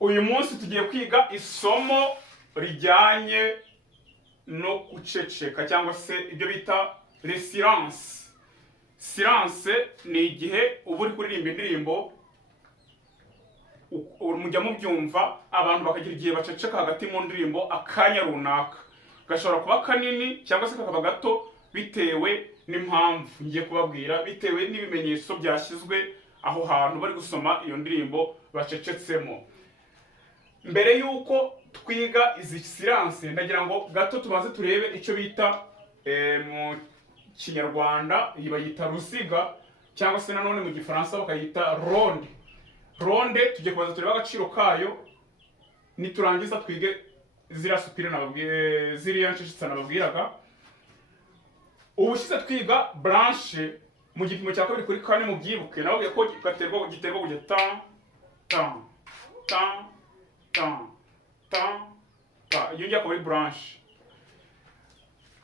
uyu munsi tugiye kwiga isomo rijyanye no guceceka cyangwa se ibyo bita silence. Silence ni igihe uba uri kuririmba indirimbo mujya mubyumva abantu bakagira igihe baceceka hagati mu ndirimbo akanya runaka, gashobora kuba kanini cyangwa se kakaba gato bitewe n'impamvu ngiye kubabwira, bitewe n'ibimenyetso byashyizwe aho hantu bari gusoma iyo ndirimbo bacecetsemo. Mbere yuko twiga izi silence ndagira ngo gato tubanze turebe icyo bita mu kinyarwanda iyi bayita ruziga cyangwa se nanone mu gifaransa bakayita ronde. Ronde tugiye kubanza turebe agaciro kayo, niturangiza twige ziriya supire nababwiye, ziriya ncecetse nababwiraga. Ubushize twiga branche mu gipimo cya kabiri kuri kane mu byibuke, nababwiye ko giterwa kujya ta ta ta ta ta ta, iyo ngiye akaba ari branche.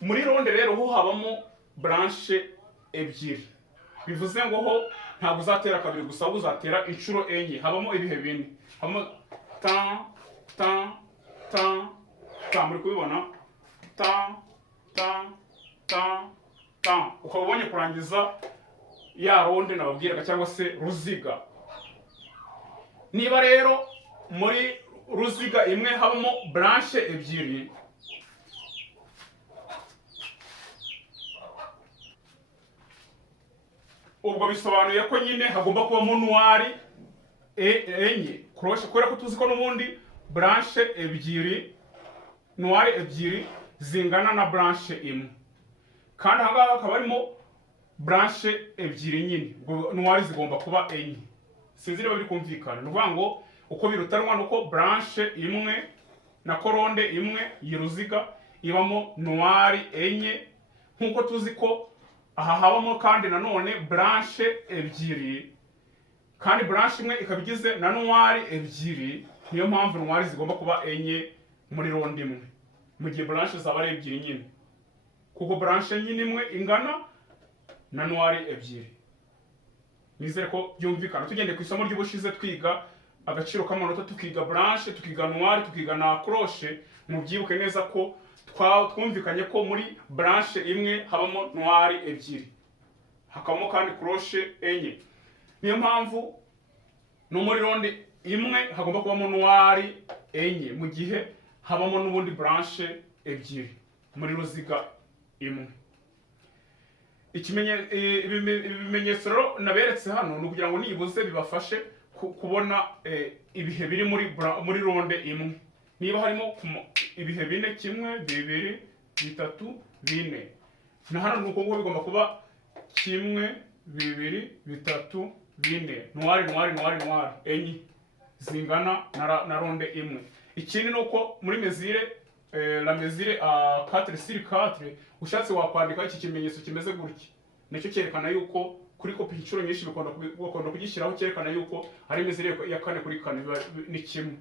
Muri ronde rero ho habamo branche ebyiri, bivuze ngo ho ntabwo uzatera kabiri gusa, ahubwo uzatera inshuro enye. Habamo ibihe bine, habamo ta ta ta ta, muri kubibona ta ta ta ta, ukaba ubonye kurangiza ya ronde nababwiraga cyangwa se ruziga. Niba rero muri ruziga imwe habamo branche ebyiri, ubwo bisobanuye ko nyine hagomba kubamo noir enye croche, kubera ko tuzi ko n'ubundi branche ebyiri noir ebyiri zingana na branche imwe, kandi aha ngaha hakaba harimo branche ebyiri nyine, ubwo noir zigomba kuba enye. Sinzi niba biri kumvikana. Ni ukuvuga ngo uko birutanwa nuko branche imwe na koronde imwe y'uruziga ibamo noir enye, nk'uko tuzi ko aha habamo kandi nanone branche ebyiri, kandi branche imwe ikaba igize na noir ebyiri. Niyo mpamvu noir zigomba kuba enye muri ronde imwe, mu gihe branche zaba ari ebyiri nyine, kuko branche nyine imwe ingana na noir ebyiri. Nizere ko byumvikana. Tugendeye ku isomo ry'ubushize twiga agaciro k'amanota, tukiga branche, tukiga noir, tukiga na croche, mubyibuke neza ko twumvikanye ko muri branche imwe habamo noir ebyiri, hakabamo kandi croche enye. Niyo mpamvu no muri ronde imwe hagomba kubamo noir enye, mu gihe habamo n'ubundi branche ebyiri muri ruziga imwe. Ibimenyetso rero naberetse hano ni ukugira ngo nibuze bibafashe kubona ibihe biri muri ronde imwe. Niba harimo ibihe bine, kimwe, bibiri, bitatu, bine, na hano ni uko nguko bigomba kuba kimwe, bibiri, bitatu, bine, noir noir noir noir enye zingana na ronde imwe. Ikindi ni uko muri mesure la mesure à 4 sur 4 ushatse wakwandika iki kimenyetso kimeze gutya, nicyo cyerekana yuko kuri kopi inshuro nyinshi bakunda kugishyiraho, cyerekana yuko ari mesure ya 4 kuri 4 ni kimwe.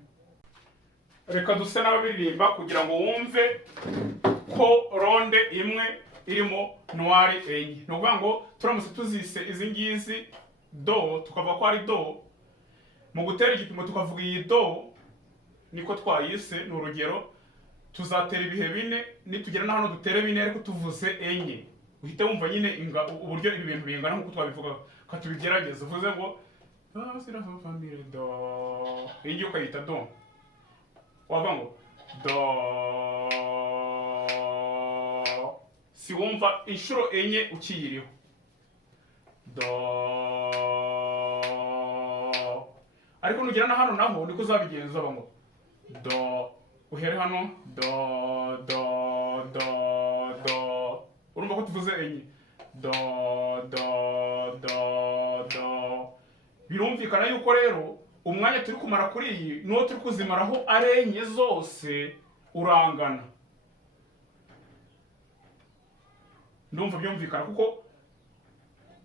Reka duse n'ababiririmba kugira ngo wumve ko ronde imwe irimo noir enye. Ni ukuvuga ngo turamutse tuzise izi ngizi do, tukavuga ko ari do, mu gutera igipimo tukavuga iyi do, niko twayise. Ni urugero, tuzatera ibihe bine, nitugera na hano dutere bine ariko tuvuze enye, uhite wumva nyine uburyo ibi bintu bingana nk'uko twabivuga. Katubigerageza, uvuze ngo do, iyi ukayita do, wavuga ngo do, si wumva inshuro enye ukiyiriho do, ariko nugera na hano naho niko uzabigenza. Uvuga ngo do, uhere hano do do do do, urumva ko tuvuze enye do do do do. Birumvikana yuko rero umwanya turi kumara kuri iyi n'uwo turi kuzimaraho ari enye zose urangana. Ndumva byumvikana, kuko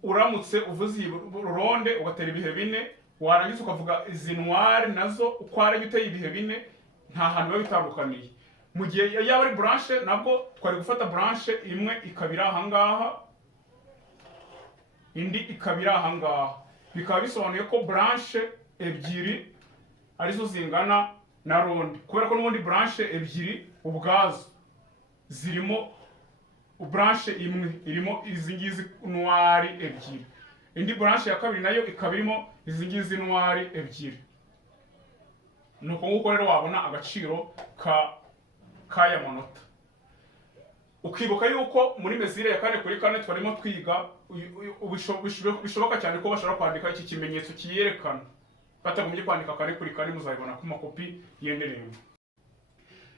uramutse uvuze iyi ronde ugatera ibihe bine, warangiza ukavuga izi noir nazo uko ari uteye ibihe bine, nta hantu biba bitandukaniye. Mu gihe yaba ari branche nabwo twari gufata branche imwe ikabira aha ngaha, indi ikabira aha ngaha, bikaba bisobanuye ko branche ebyiri arizo zingana na ronde, kubera ko n'ubundi branche ebyiri ubwazo zirimo branche imwe irimo izi ngizi noir ebyiri, indi branche ya kabiri nayo ikaba irimo izi ngizi noir ebyiri. Nuko nguko rero wabona agaciro k'aya manota. Ukibuka yuko muri mesire ya 4 twarimo twiga bishoboka cyane ko bashobora kwandika iki kimenyetso kiyerekana, batagombye kwandika 4 muzabibona ku makopi y'indirimbo.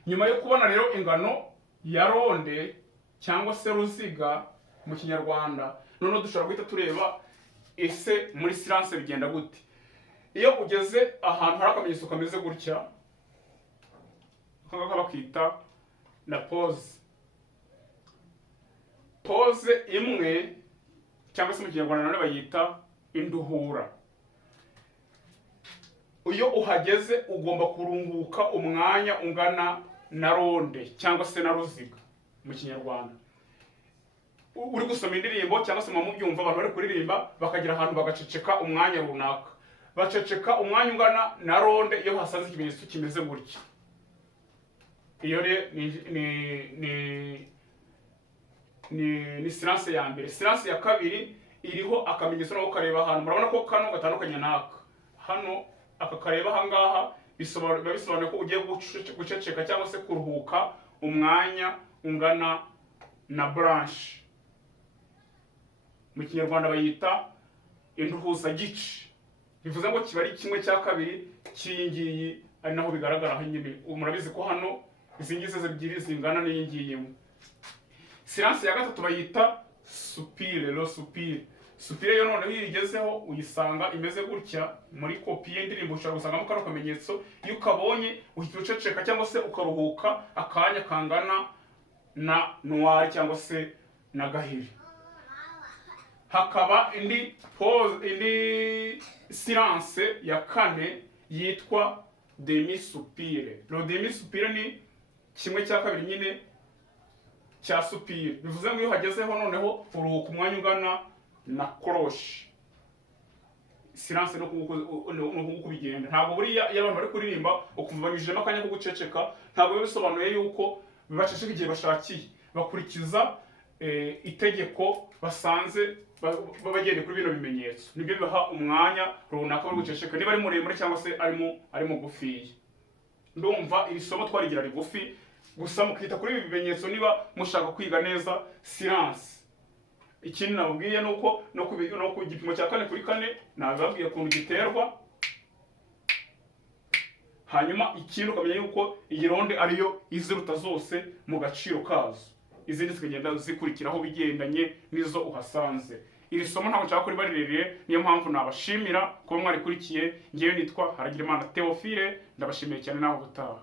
Nyuma yo kubona rero ingano ya ronde cyangwa se ruziga mu kinyarwanda, none dushobora guhita tureba ese muri silence bigenda gute. Iyo ugeze ahantu hari akamenyetso kameze gutya, nk'aka bakita na pause imwe, cyangwa se mu kinyarwanda none bayita induhura. Iyo uhageze ugomba kurunguka umwanya ungana na ronde cyangwa se na ruziga mu kinyarwanda. Uri gusoma indirimbo cyangwa se mubyumva abantu bari kuririmba bakagira ahantu bagaceceka umwanya runaka, baceceka umwanya ungana na ronde iyo hasanze ikimenyetso kimeze gutya. Iyo ni silence ya mbere. Silence ya kabiri iriho akamenyetso nako kareba ahantu, murabona ko kano gatandukanye naka hano, aka kareba ahangaha bisobanuye ko ugiye guceceka cyangwa se kuruhuka umwanya ungana na branche. Mu kinyarwanda bayita induhuza gice, bivuze ngo kiba ari 1/2 cy'ingiyi, ari naho bigaragara aho nyine. Murabizi ko hano izi ngizi ebyiri zingana n'iyingiyi imwe. Silence ya gatatu bayita supire, lo supire. Supire yo noneho yigezeho uyisanga imeze gutya muri kopi y'indirimbo, ushobora gusangamo kano kamenyetso. Iyo ukabonye uhita uceceka cyangwa se ukaruhuka akanya kangana na noir cyangwa se na gahiri. Hakaba indi silence ya 4 yitwa demi supire. Lo demi supire ni 1/2 nyine cya supire, bivuze ngo iyo hagezeho noneho uruhuka umwanya ungana na cloche. Silence no kubigenda, ntabwo buriya iyo abantu bari kuririmba ukumva banyujemo akanya ko guceceka, ntabwo bisobanuye yuko baceceka igihe bashakiye. Bakurikiza itegeko basanze bagende kuri bino bimenyetso, nibyo bibaha umwanya runaka wo guceceka, niba ari muremure cyangwa se ari mugufiya. Ndumva iri somo twarigira rigufi, gusa mukita kuri ibi bimenyetso niba mushaka kwiga neza silence. Ikindi nababwiye nuko no ku gipimo cya 4/4 nababwiye ukuntu giterwa. Hanyuma ikindi ukamenya yuko iyi ronde ariyo iziruta zose mu gaciro kazo, izindi zikagenda zikurikiraho bigendanye nizo uhasanze. Iri somo ntabwo nshaka kuri barirereye, niyo mpamvu nabashimira kuba mwarikurikiye. Ngewe nitwa Haragirimana Theophile, ndabashimiye cyane naho gutaha.